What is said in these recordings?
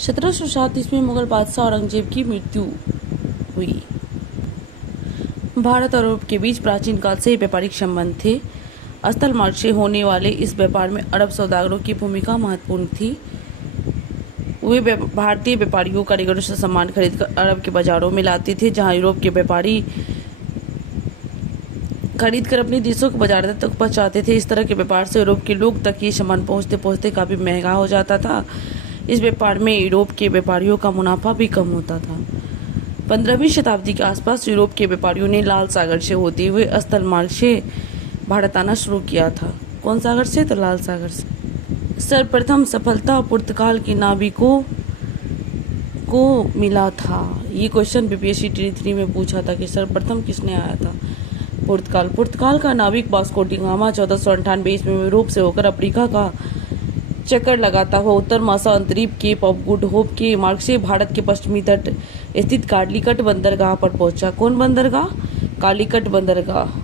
1737 में मुगल बादशाह औरंगजेब की मृत्यु हुई। भारत और यूरोप के बीच प्राचीन काल से व्यापारिक संबंध थे। स्थल मार्ग से होने वाले इस व्यापार में अरब सौदागरों की भूमिका महत्वपूर्ण थी। वे भारतीय व्यापारियों कारीगरों से सामान खरीदकर अरब के बाजारों में लाते थे, जहां यूरोप के व्यापारी खरीदकर अपने देशों के बाजार तक पहुंचाते थे। इस तरह के व्यापार से यूरोप के लोग तक ये सामान पहुंचते पहुंचते काफी महंगा हो जाता था। इस व्यापार में यूरोप के व्यापारियों का मुनाफा भी कम होता था। 15वीं शताब्दी के आसपास यूरोप के व्यापारियों ने लाल सागर से होते हुए स्थल मार्ग से भारत आना शुरू किया था। कौन सागर से? तो लाल सागर से। सर्वप्रथम सफलता पुर्तगाल के नाविकों को मिला था। ये क्वेश्चन बीपीएससी टी 3 में पूछा था कि सर्वप्रथम किसने आया था? पुर्तगाल का नाविक वास्को डी गामा 1498 ईस्वी में यूरोप से होकर अफ्रीका का चक्कर लगाता हुआ उत्तर महासागरीय केप ऑफ गुड होप के मार्ग से भारत के पश्चिमी तट स्थित कालीकट बंदरगाह पर पहुंचा। कौन बंदरगाह? कालीकट बंदरगाह।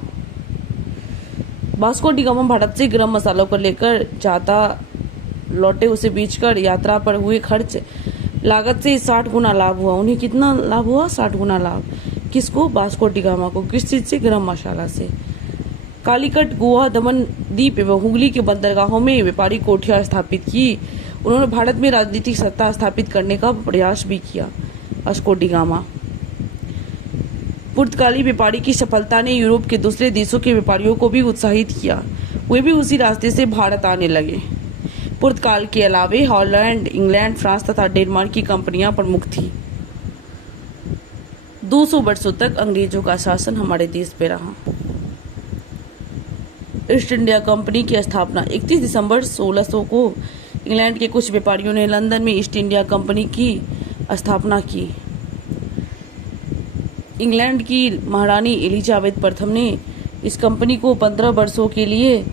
वास्को डी गामा भारत से गरम मसालों को लेकर जाता लौटे, उसे बेचकर यात्रा पर हुए खर्च लागत से 60 गुना लाभ हुआ। उन्हें कितना लाभ हुआ? 60 गुना लाभ। किसको? वास्को डी गामा को। किस चीज से? गरम मसाला से। कालीकट, गोवा, दमन द्वीप एवं हुगली के बंदरगाहों में व्यापारी कोठियां स्थापित की। उन्होंने भारत में राजनीतिक सत्ता स्थापित करने का प्रयास भी किया। Vasco D gamma. पुर्तगाली व्यापारी की सफलता ने यूरोप के दूसरे देशों के व्यापारियों को भी उत्साहित किया। वे भी उसी रास्ते से भारत आने लगे। पुर्तगाल के अलावे हॉलैंड, इंग्लैंड, फ्रांस तथा डेनमार्क की कंपनियां प्रमुख थी। 200 वर्षों तक अंग्रेजों का शासन हमारे देश पे रहा। ईस्ट इंडिया कंपनी की स्थापना 31 दिसंबर 1600 को इंग्लैंड के कुछ व्यापारियों ने लंदन में ईस्ट इंडिया कंपनी की स्थापना की। इंग्लैंड की महारानी एलिजाबेथ प्रथम ने इस कंपनी को 15 वर्षों के लिए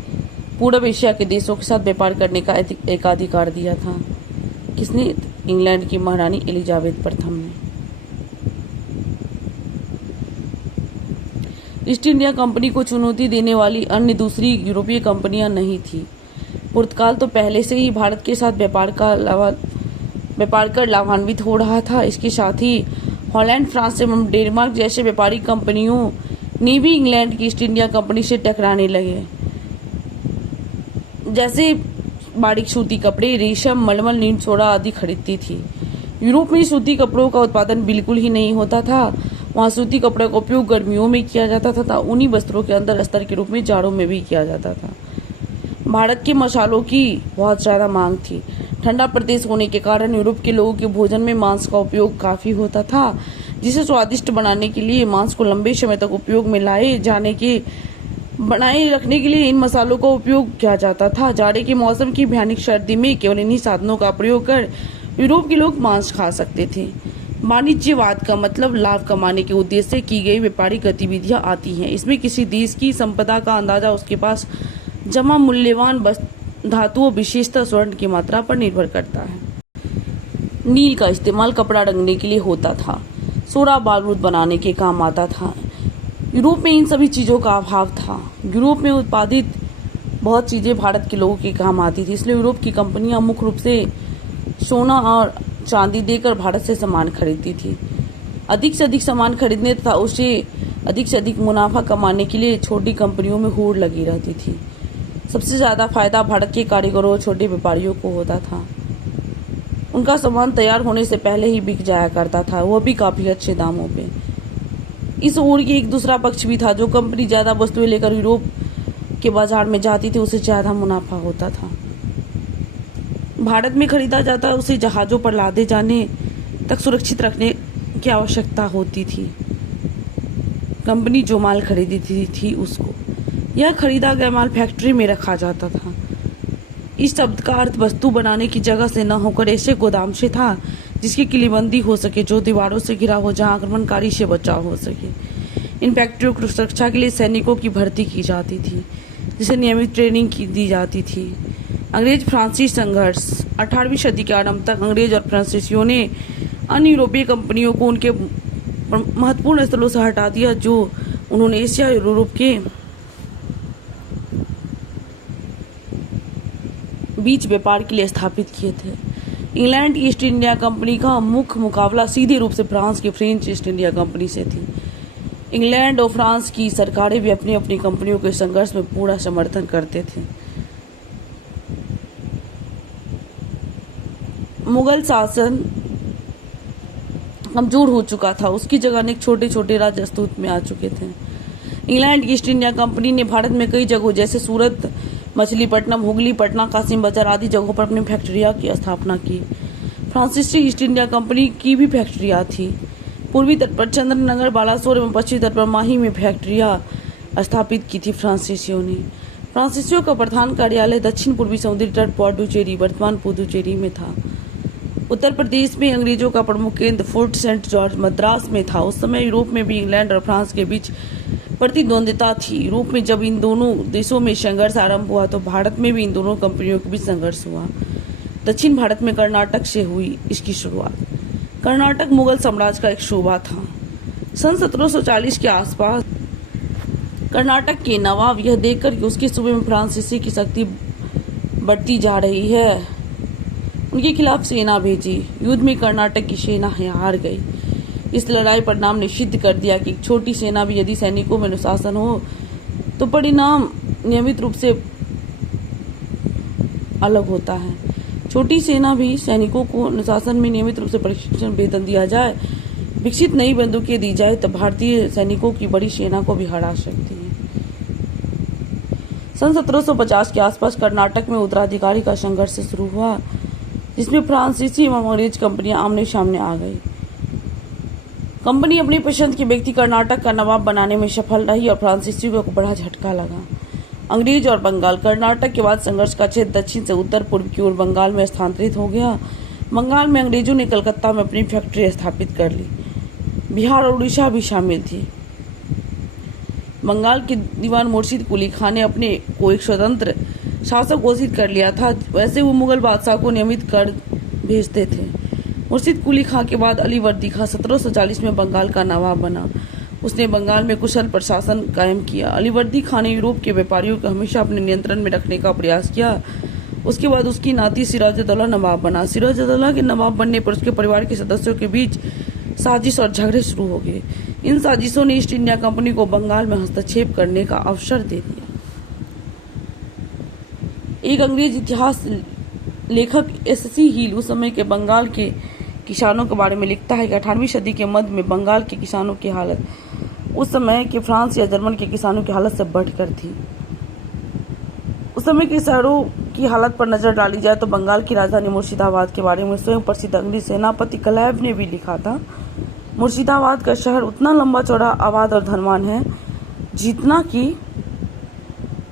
पूर्व एशिया के देशों के साथ व्यापार करने का एकाधिकार दिया था। किसने? इंग्लैंड की महारानी एलिजाबेथ प्रथम ने। ईस्ट इंडिया कंपनी को चुनौती देने वाली अन्य दूसरी यूरोपीय कंपनियां नहीं थी। पुर्तगाल तो पहले से ही भारत के साथ व्यापार कर लाभान्वित हो रहा था। इसके साथ ही हॉलैंड, फ्रांस एवं डेनमार्क जैसे व्यापारिक कंपनियों ने भी इंग्लैंड की ईस्ट इंडिया कंपनी से टकराने लगे। जैसे बारीक सूती कपड़े, रेशम, मलमल, नीम सोडा आदि खरीदती थी। यूरोप में सूती कपड़ों का उत्पादन बिल्कुल ही नहीं होता था। वहाँ सूती कपड़े का उपयोग गर्मियों में किया जाता था। उन्हीं वस्त्रों के अंदर अस्तर के रूप में जाड़ों में भी किया जाता था। भारत के मसालों की बहुत ज्यादा मांग थी। ठंडा प्रदेश होने के कारण यूरोप के लोगों के भोजन में मांस का उपयोग काफी होता था, जिसे स्वादिष्ट बनाने के लिए मांस को लंबे समय तक उपयोग में बनाए रखने के लिए इन मसालों का उपयोग किया जाता था। जाड़े के मौसम की भयानक सर्दी में केवल इन्हीं साधनों का प्रयोग कर यूरोप के लोग मांस खा सकते थे। वाणिज्यवाद का मतलब लाभ कमाने के उद्देश्य से की गई व्यापारिक गतिविधियां आती हैं। इसमें किसी देश की संपदा का अंदाजा उसके पास जमा मूल्यवान धातुओं, विशेषतः स्वर्ण की मात्रा पर निर्भर करता है। नील का इस्तेमाल कपड़ा रंगने के लिए होता था। सोडा बारूद बनाने के काम आता था। यूरोप में इन सभी चीजों का अभाव था। यूरोप में उत्पादित बहुत चीजें भारत के लोगों के काम आती थी, इसलिए यूरोप की कंपनियां मुख्य रूप से सोना और चांदी देकर भारत से सामान खरीदती थी। अधिक से अधिक सामान खरीदने तथा उससे अधिक से अधिक मुनाफा कमाने के लिए छोटी कंपनियों में होड़ लगी रहती थी। सबसे ज्यादा फायदा भारत के कारीगरों और छोटे व्यापारियों को होता था। उनका सामान तैयार होने से पहले ही बिक जाया करता था, वह भी काफी अच्छे दामों पे। इस होड़ की एक दूसरा पक्ष भी था। जो कंपनी ज्यादा वस्तुएं लेकर यूरोप के बाजार में जाती थी, उसे ज्यादा मुनाफा होता था। भारत में खरीदा जाता उसे जहाजों पर लादे जाने तक सुरक्षित रखने की आवश्यकता होती थी। कंपनी जो माल खरीदती थी उसको, यह खरीदा गया माल फैक्ट्री में रखा जाता था। इस शब्द का अर्थ वस्तु बनाने की जगह से न होकर ऐसे गोदाम से था जिसकी किलीबंदी हो सके, जो दीवारों से घिरा हो, जहां आक्रमणकारी से बचाव हो सके। इन फैक्ट्रियों की सुरक्षा के लिए सैनिकों की भर्ती की जाती थी, जिसे नियमित ट्रेनिंग दी जाती थी। अंग्रेज फ्रांसीसी संघर्ष 18वीं सदी के आरंभ तक अंग्रेज और फ्रांसीसियों ने अन्य यूरोपीय कंपनियों को उनके महत्वपूर्ण स्थलों से हटा दिया, जो उन्होंने एशिया और यूरोप के बीच व्यापार के लिए स्थापित किए थे। इंग्लैंड की ईस्ट इंडिया कंपनी का मुख्य मुकाबला सीधे रूप से फ्रांस की फ्रेंच ईस्ट इंडिया कंपनी से थी। इंग्लैंड और फ्रांस की सरकारें भी अपनी अपनी कंपनियों के संघर्ष में पूरा समर्थन करते थे। मुगल शासन कमजोर हो चुका था, उसकी जगह अनेक छोटे छोटे राज्य अस्तित्व में आ चुके थे। इंग्लैंड की ईस्ट इंडिया कंपनी ने भारत में कई जगहों जैसे सूरत, मछलीपट्टनम, हुगली, पटना, कासिम बाजार आदि जगहों पर अपनी फैक्ट्रियां की स्थापना की। फ्रांसीसी ईस्ट इंडिया कंपनी की भी फैक्ट्रियां थी। पूर्वी तट पर चंद्रनगर, बालासोर एवं पश्चिमी तट पर माही में फैक्ट्रियां स्थापित की थी फ्रांसीसियों ने। फ्रांसीसियों का प्रधान कार्यालय दक्षिण पूर्वी समुद्री तट पौडुचेरी, वर्तमान पुदुचेरी में था। उत्तर प्रदेश में अंग्रेजों का प्रमुख केंद्र फोर्ट सेंट जॉर्ज मद्रास में था। उस समय यूरोप में भी इंग्लैंड और फ्रांस के बीच प्रतिद्वंदिता थी। यूरोप में जब इन दोनों देशों में संघर्ष आरंभ हुआ तो भारत में भी इन दोनों कंपनियों के बीच संघर्ष हुआ। दक्षिण भारत में कर्नाटक से हुई इसकी शुरुआत। कर्नाटक मुगल साम्राज्य का एक शोभा था। सन 1740 के आसपास कर्नाटक के नवाब यह देखकर कि उसके सूबे में फ्रांसीसी की शक्ति बढ़ती जा रही है, उनके खिलाफ सेना भेजी। युद्ध में कर्नाटक की सेना हार गई। इस लड़ाई परिणाम ने सिद्ध कर दिया कि एक छोटी सेना भी यदि सैनिकों में अनुशासन हो तो परिणाम नियमित रूप से अलग होता है। छोटी सेना भी सैनिकों को अनुशासन में नियमित रूप से प्रशिक्षण वेतन दिया जाए, विकसित नई बंदूकें दी जाए तो भारतीय सैनिकों की बड़ी सेना को भी हरा सकती है। सन 1750 के आसपास कर्नाटक में उत्तराधिकारी का संघर्ष शुरू हुआ, जिसमें फ्रांसीसी एवं अंग्रेज कंपनियां आमने सामने आ गई। कंपनी अपनी पसंद के व्यक्ति कर्नाटक का नवाब बनाने में सफल रही और फ्रांसीसियों को बड़ा झटका लगा। अंग्रेज और बंगाल। कर्नाटक के बाद संघर्ष का क्षेत्र दक्षिण से उत्तर पूर्व की ओर बंगाल में स्थानांतरित हो गया। बंगाल में अंग्रेजों ने कलकत्ता में अपनी फैक्ट्री स्थापित कर ली। बिहार और उड़ीसा भी शामिल थी। बंगाल के दीवान मुर्शिद कुली खान ने अपने को एक स्वतंत्र शासक घोषित कर लिया था। वैसे वो मुगल बादशाह को नियमित कर भेजते थे। मुर्शिद कुली खां के बाद अली वर्दी खां 1740 में बंगाल का नवाब बना। उसने बंगाल में कुशल प्रशासन कायम किया। अली वर्दी खां ने यूरोप के व्यापारियों को हमेशा अपने नियंत्रण में रखने का प्रयास किया। उसके बाद उसकी नाती सिराजुद्दौला नवाब बना। सिराजुद्दौला के नवाब बनने पर उसके परिवार के सदस्यों के बीच साजिश और झगड़े शुरू हो गए। इन साजिशों ने ईस्ट इंडिया कंपनी को बंगाल में हस्तक्षेप करने का अवसर दे दिया। एक अंग्रेज इतिहास लेखक एस.सी. हील उस समय के बंगाल के किसानों के बारे में लिखता है कि 18वीं सदी के मध्य में बंगाल के किसानों की हालत उस समय के फ्रांस या जर्मन के किसानों की हालत से बढ़कर थी। उस समय के शहरों की हालत पर नजर डाली जाए तो बंगाल की राजधानी मुर्शिदाबाद के बारे में स्वयं प्रसिद्ध अंग्रेज सेनापति क्लाइव ने भी लिखा था। मुर्शिदाबाद का शहर उतना लंबा चौड़ा, आबाद और धनवान है जितना कि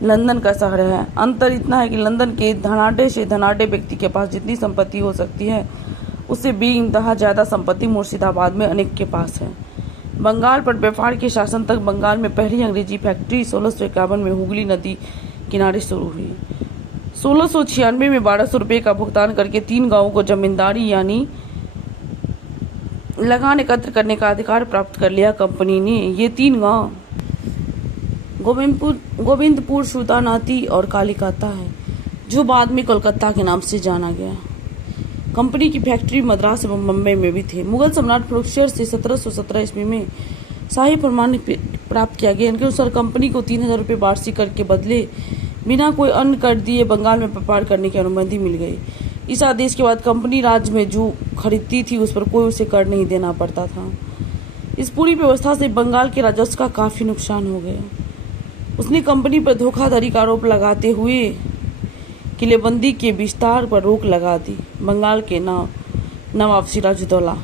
लंदन का शहर है। अंतर इतना है कि लंदन के धनाढ्य से धनाढ्य व्यक्ति के पास जितनी संपत्ति हो सकती है उससे 20 इंतहा ज्यादा संपत्ति मुर्शिदाबाद में अनेक के पास है। बंगाल पर व्यापार के शासन तक बंगाल में पहली अंग्रेजी फैक्ट्री 1651 में हुगली नदी किनारे शुरू हुई। 1696 में 1200 रुपये का भुगतान करके 3 गांवों को जमींदारी यानी लगान एकत्र करने का अधिकार प्राप्त कर लिया कंपनी ने। ये 3 गांव गोविंदपुर, सुतानाती और कालिकाता है, जो बाद में कोलकाता के नाम से जाना गया। कंपनी की फैक्ट्री मद्रास एवं बम्बई में भी थे। मुगल सम्राट फिरोजशह से 1717 ईस्वी में शाही फरमान प्राप्त किया गया। इनके अनुसार कंपनी को 3000 रुपये वार्षिक कर के बदले बिना कोई अन्य कर दिए बंगाल में व्यापार करने की अनुमति मिल गई। इस आदेश के बाद कंपनी राज्य में जो खरीदती थी उस पर कोई उसे कर नहीं देना पड़ता था। इस पूरी व्यवस्था से बंगाल के राजस्व का काफी नुकसान हो गया। उसने कंपनी पर धोखाधड़ी का आरोप लगाते हुए किलेबंदी के विस्तार पर रोक लगा दी। बंगाल के नवाब सिराजुद्दौला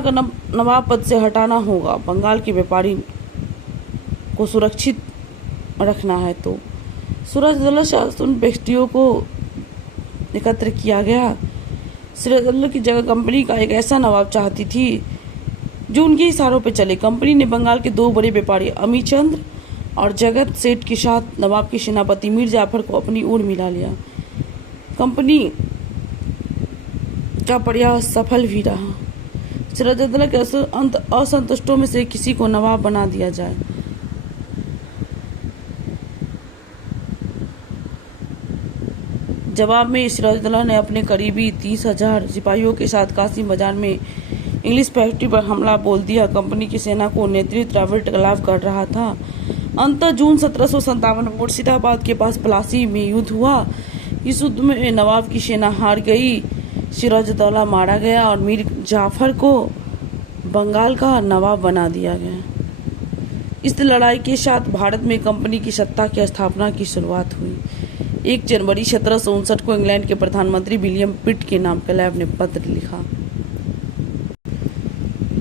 का नवाब पद से हटाना होगा। बंगाल के व्यापारी को सुरक्षित रखना है तो सिराजुद्दौला से उन व्यक्तियों को एकत्र किया गया। सिराजुद्दौला की जगह कंपनी का एक ऐसा नवाब चाहती थी जो उनके इशारों पर चले। कंपनी ने बंगाल के 2 बड़े व्यापारी अमीचंद्र और जगत सेठ के साथ नवाब के सेनापति मीर जाफर को अपनी ओर मिला लिया। कंपनी का प्रयास सफल भी रहा। सिराजुद्दौला के असंतुष्टों में से किसी को नवाब बना दिया जाए। जवाब में सिराजुद्दौला ने अपने करीबी 30,000 सिपाहियों के साथ कासिम बाजार में इंग्लिश फैक्ट्री पर हमला बोल दिया। कंपनी की सेना को नेतृत्व रॉबर्ट क्लाइव कर रहा था। अंत जून 1757 में मुर्शिदाबाद के पास प्लासी में युद्ध हुआ। इस युद्ध में नवाब की सेना हार गई, सिराजुद्दौला मारा गया और मीर जाफर को बंगाल का नवाब बना दिया गया। इस लड़ाई के साथ भारत में कंपनी की सत्ता की स्थापना की शुरुआत हुई। 1 जनवरी 1759 को इंग्लैंड के प्रधानमंत्री विलियम पिट के नाम क्लाइव ने पत्र लिखा।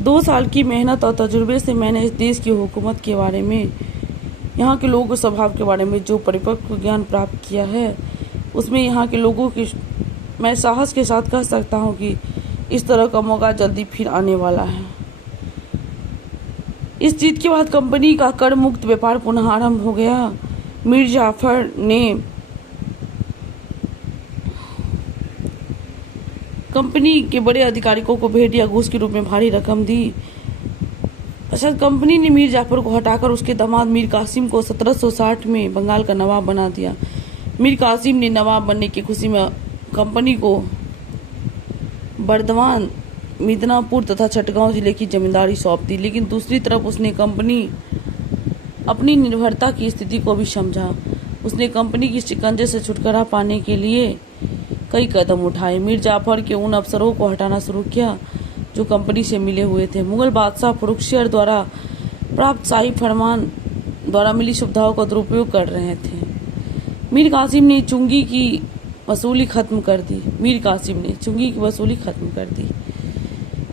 2 साल की मेहनत और तजुर्बे से मैंने इस देश की हुकूमत के बारे में, यहाँ के लोगों के स्वभाव के बारे में जो परिपक्व ज्ञान प्राप्त किया है, उसमें यहाँ के लोगों की मैं साहस के साथ कह सकता हूँ कि इस तरह का मौका जल्दी फिर आने वाला है। इस जीत के बाद कंपनी का कर मुक्त व्यापार पुनः आरंभ हो गया। मीर जाफर ने कंपनी के बड़े अधिकारियों को भेंट या घूस के रूप में भारी रकम दी। अशद कंपनी ने मीर जाफर को हटाकर उसके दामाद मीर कासिम को 1760 में बंगाल का नवाब बना दिया। मीर कासिम ने नवाब बनने की खुशी में कंपनी को बर्दवान, मिदनापुर तथा छठगांव जिले की जमींदारी सौंप दी, लेकिन दूसरी तरफ उसने कंपनी अपनी निर्भरता की स्थिति को भी समझा। उसने कंपनी की शिकंजे से छुटकारा पाने के लिए कई कदम उठाए। मीर जाफर के उन अफसरों को हटाना शुरू किया जो कंपनी से मिले हुए थे। मुगल बादशाह फर्रुखसियर द्वारा प्राप्त शाही फरमान द्वारा मिली सुविधाओं का दुरुपयोग कर रहे थे। मीर कासिम ने चुंगी की वसूली खत्म कर दी।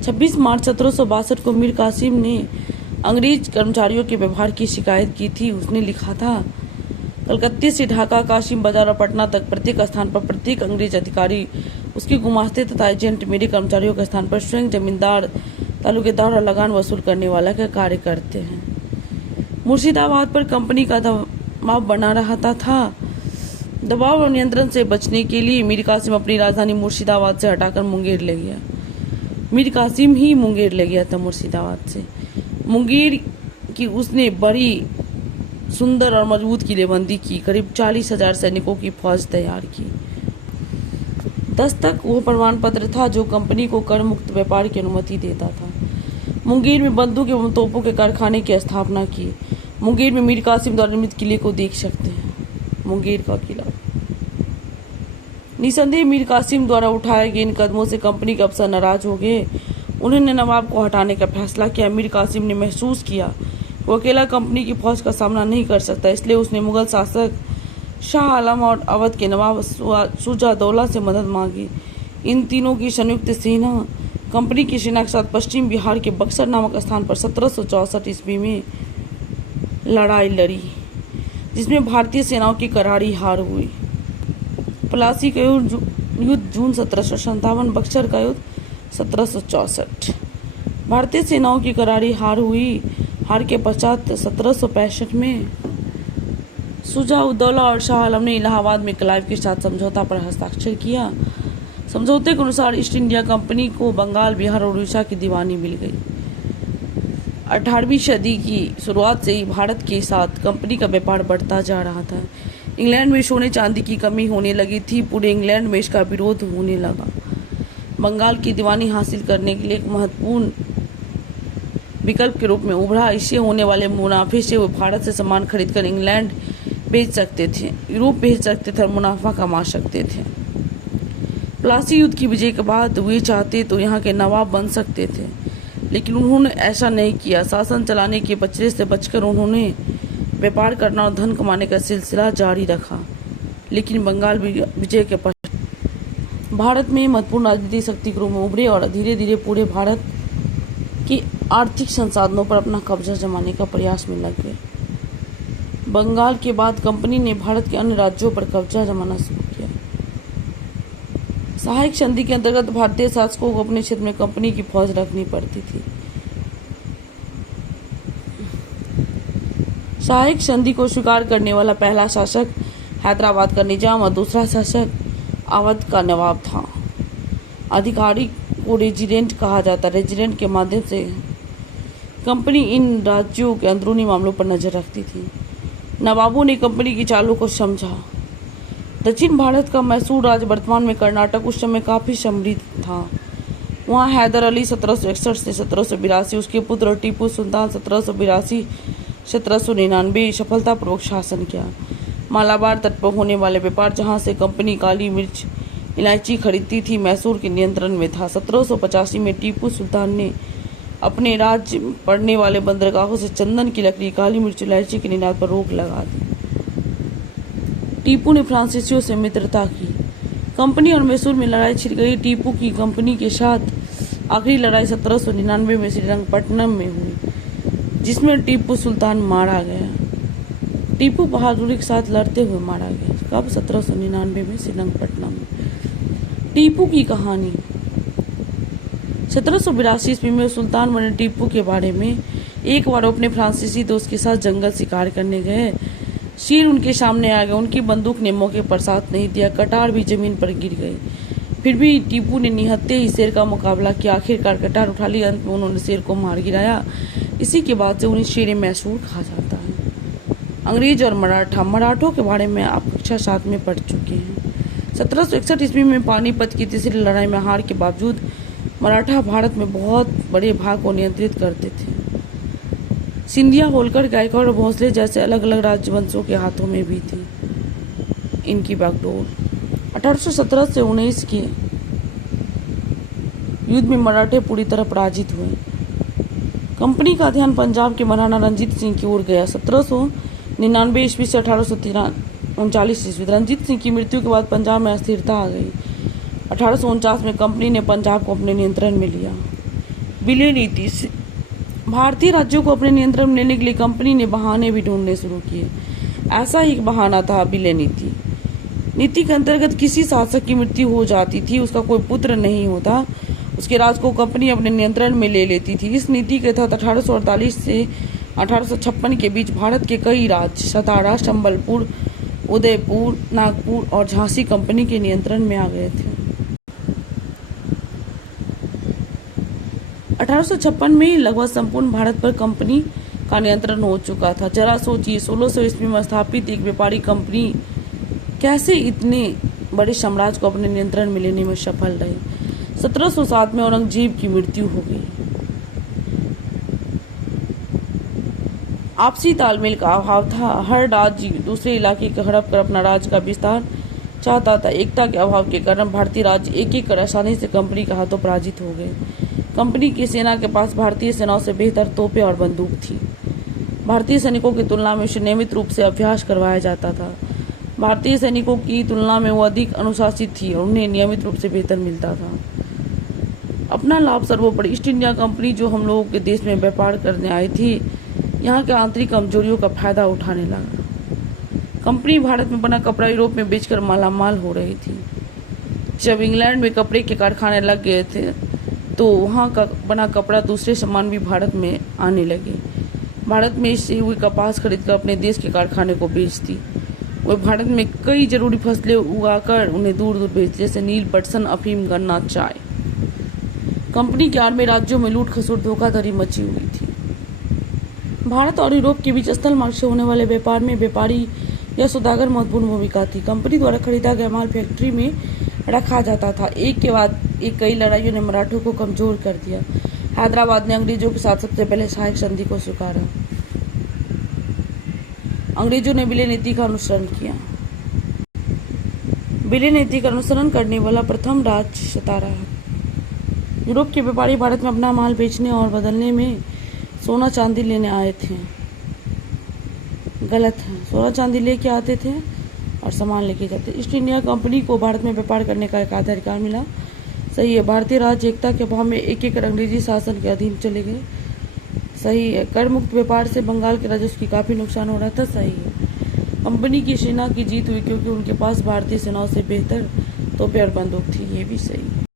26 मार्च 1762 को मीर कासिम ने अंग्रेज कर्मचारियों के व्यवहार की शिकायत की थी। उसने लिखा था, कलकत्ते से ढाका, कासिम बाजार और पटना तक प्रत्येक स्थान पर प्रत्येक अंग्रेज अधिकारी, उसके गुमास्ते तथा एजेंट मेरे कर्मचारियों के स्थान पर स्वयं जमींदार, तालुकेदार और लगान वसूल करने वाला का कार्य करते हैं। मुर्शिदाबाद पर कंपनी का दबाव बना रहता था। दबाव और नियंत्रण से बचने के लिए मीर कासिम अपनी राजधानी मुर्शिदाबाद से हटाकर मुंगेर ले गया। मीर कासिम ही मुंगेर ले गया था मुर्शिदाबाद से। मुंगेर की उसने बड़ी सुंदर और मजबूत किलेबंदी की। करीब 40,000 सैनिकों की फौज तैयार की। दस्तक वो प्रमाण पत्र था जो कंपनी को कर मुक्त व्यापार की अनुमति देता था। मुंगेर में बंदूक एवं तोपों के कारखाने की स्थापना की। मुंगेर में मीर कासिम द्वारा निर्मित किले को देख सकते हैं। मुंगेर का किला निसंदेह मीर कासिम द्वारा उठाए गए इन कदमों से कंपनी के अफसर नाराज हो गए। उन्होंने नवाब को हटाने का फैसला किया। मीर कासिम ने महसूस किया वो अकेला कंपनी की फौज का सामना नहीं कर सकता, इसलिए उसने मुगल शासक शाह आलम और अवध के नवाब शुजादौला से मदद मांगी। इन तीनों की संयुक्त सेना कंपनी की सेना के साथ पश्चिम बिहार के बक्सर नामक स्थान पर 1764 ईस्वी में लड़ाई लड़ी, जिसमें भारतीय सेनाओं की करारी हार हुई। प्लासी का युद्ध जून 1757, बक्सर का युद्ध 1764। भारतीय सेनाओं की करारी हार हुई। हार के पश्चात 1765 में शुजाउद्दौला और शाह आलम ने इलाहाबाद में क्लाइव के साथ समझौता पर हस्ताक्षर किया। समझौते के अनुसार ईस्ट इंडिया कंपनी को बंगाल, बिहार और उड़ीसा की दीवानी मिल गई। 18वीं सदी की शुरुआत से ही भारत के साथ कंपनी का व्यापार बढ़ता जा रहा था। इंग्लैंड में सोने चांदी की कमी होने लगी थी। पूरे इंग्लैंड में इसका विरोध होने लगा। बंगाल की दीवानी हासिल करने के लिए एक महत्वपूर्ण विकल्प के रूप में उभरा। इससे होने वाले मुनाफे से वो भारत से सामान खरीदकर इंग्लैंड बेच सकते थे, यूरोप भेज सकते थे और मुनाफा कमा सकते थे। प्लासी युद्ध की विजय के बाद वे चाहते तो यहाँ के नवाब बन सकते थे, लेकिन उन्होंने ऐसा नहीं किया। शासन चलाने के बचरे से बचकर उन्होंने व्यापार करना और धन कमाने का सिलसिला जारी रखा। लेकिन बंगाल विजय के पश्चात भारत में महत्वपूर्ण राजनीतिक शक्ति के रूप में उभरे और धीरे धीरे पूरे भारत के आर्थिक संसाधनों पर अपना कब्जा जमाने का प्रयास में लग गए। बंगाल के बाद कंपनी ने भारत के अन्य राज्यों पर कब्जा जमाना शुरू किया। सहायक संधि के अंतर्गत भारतीय शासकों को अपने क्षेत्र में कंपनी की फौज रखनी पड़ती थी। सहायक संधि को स्वीकार करने वाला पहला शासक हैदराबाद का निजाम और दूसरा शासक अवध का नवाब था। अधिकारी को रेजिडेंट कहा जाता। रेजिडेंट के माध्यम से कंपनी इन राज्यों के अंदरूनी मामलों पर नजर रखती थी। नवाबों ने कंपनी की चालों को समझा। दक्षिण भारत का मैसूर राज्य वर्तमान में कर्नाटक उस समय काफी समृद्ध था। वहाँ हैदर अली 1761 से 1782, उसके पुत्र टीपू सुल्तान 1782-1799 सफलतापूर्वक शासन किया। मालाबार तट पर होने वाले व्यापार, जहाँ से कंपनी काली मिर्च इलायची खरीदती थी, मैसूर के नियंत्रण में था। 1785 में टीपू सुल्तान ने अपने राज्य पड़ने वाले बंदरगाहों से चंदन की लकड़ी, काली मिर्च, इलायची के निर्यात पर रोक लगा दी। टीपू ने फ्रांसीसियों से मित्रता की। कंपनी और मैसूर में लड़ाई छिड़ गई। टीपू की कंपनी के साथ आखिरी लड़ाई 1799 में श्रीरंगपट्टनम में हुई, जिसमें टीपू सुल्तान मारा गया। टीपू बहादुरी के साथ लड़ते हुए मारा गया। कब? 1799 में श्रीरंगपट्टनम में। टीपू की कहानी। 1782 ईस्वी में सुल्तान बने टीपू के बारे में एक बार अपने फ्रांसीसी दोस्त के साथ जंगल शिकार करने गए। शेर उनके सामने आ गया। उनकी बंदूक ने मौके पर साथ नहीं दिया। कटार भी जमीन पर गिर गई। फिर भी टीपू ने निहत्थे ही शेर का मुकाबला किया। आखिरकार कटार उठा ली। अंत में उन्होंने शेर को मार गिराया। इसी के बाद से उन्हें शेर मैसूर कहा जाता है। अंग्रेज और मराठों के बारे में आप कक्षा 7 में पढ़ चुके हैं। 1761 ईस्वी में पानीपत की तीसरी लड़ाई में हार के बावजूद मराठा भारत में बहुत बड़े भाग को नियंत्रित करते थे। सिंधिया, होलकर, गायकवाड़ और भोसले जैसे अलग अलग राजवंशों के हाथों में भी थी इनकी बागडोर। 1817 से 19 के युद्ध में मराठे पूरी तरह पराजित हुए। कंपनी का ध्यान पंजाब के महाराणा रंजीत सिंह की ओर गया। 1799 ईस्वी से 1839 ईस्वी रंजीत सिंह की मृत्यु के बाद पंजाब में अस्थिरता आ गई। 1849 में कंपनी ने पंजाब को अपने नियंत्रण में लिया। विलय नीति। भारतीय राज्यों को अपने नियंत्रण में लेने के लिए कंपनी ने बहाने भी ढूंढने शुरू किए। ऐसा ही एक बहाना था विलय नीति। नीति के अंतर्गत किसी शासक की मृत्यु हो जाती थी, उसका कोई पुत्र नहीं होता, उसके राज को कंपनी अपने नियंत्रण में ले लेती थी। इस नीति के तहत 1848 से 1856 के बीच भारत के कई राज्य सतारा, संबलपुर, उदयपुर, नागपुर और झांसी कंपनी के नियंत्रण में आ गए थे। 1856 में लगभग संपूर्ण भारत पर कंपनी का नियंत्रण हो चुका था। जरा सोचिए, 1600 ईस्वी में स्थापित एक व्यापारी कंपनी कैसे इतने बड़े साम्राज्य को अपने नियंत्रण में लेने में सफल रही। 1707 में औरंगजेब की मृत्यु हो गई। आपसी तालमेल का अभाव था। हर राज्य दूसरे इलाके को हड़प कर अपना राज्य का विस्तार चाहता था। एकता के अभाव के कारण भारतीय राज्य एक एक कर आसानी से कंपनी के हाथों पराजित हो गए। कंपनी की सेना के पास भारतीय सेनाओं से बेहतर तोपें और बंदूक थी। भारतीय सैनिकों की तुलना में उसे नियमित रूप से अभ्यास करवाया जाता था। भारतीय सैनिकों की तुलना में वो अधिक अनुशासित थी और उन्हें नियमित रूप से वेतन मिलता था। अपना लाभ सर्वोपरि ईस्ट इंडिया कंपनी जो हम लोगों के देश में व्यापार करने आई थी, यहाँ के आंतरिक कमजोरियों का फायदा उठाने लगा। कंपनी भारत में बना कपड़ा यूरोप में बेचकर मालामाल हो रही थी। जब इंग्लैंड में कपड़े के कारखाने लग गए थे तो वहाँ का बना कपड़ा दूसरे सामान भी भारत में आने लगे। भारत में से हुई कपास खरीदकर अपने देश के कारखाने को बेचती। वह भारत में कई जरूरी फसलें उगाकर उन्हें दूर दूर बेचती, जैसे नील, पटसन, अफीम, गन्ना, चाय। कंपनी के 8 राज्यों में लूट खसोट धोखाधड़ी मची हुई थी। भारत और यूरोप के बीच स्थल मार्ग से होने वाले व्यापार में व्यापारी या सौदागर महत्वपूर्ण भूमिका थी। कंपनी द्वारा खरीदा गया माल फैक्ट्री में रखा जाता था। एक के बाद एक कई लड़ाइयों ने मराठों को कमजोर कर दिया। हैदराबाद ने अंग्रेजों के साथ सबसे पहले सहायक संधि को स्वीकारा। अंग्रेजों ने विलय नीति का अनुसरण किया। विलय नीति का अनुसरण करने वाला प्रथम राज्य सतारा है। यूरोप के व्यापारी भारत में अपना माल बेचने और बदलने में सोना चांदी लेने आए थे। गलत है, सोना चांदी लेके आते थे और सामान लेके जाते। ईस्ट इंडिया कंपनी को भारत में व्यापार करने का एक अधिकार मिला। सही है। भारतीय राज्य एकता के अभाव में एक एक अंग्रेजी शासन के अधीन चले गए। सही है। कर मुक्त व्यापार से बंगाल के राजस्व की काफी नुकसान हो रहा था। सही है। कंपनी की सेना की जीत हुई क्योंकि उनके पास भारतीय सेनाओं से बेहतर तोपें और बंदूक थी। ये भी सही है।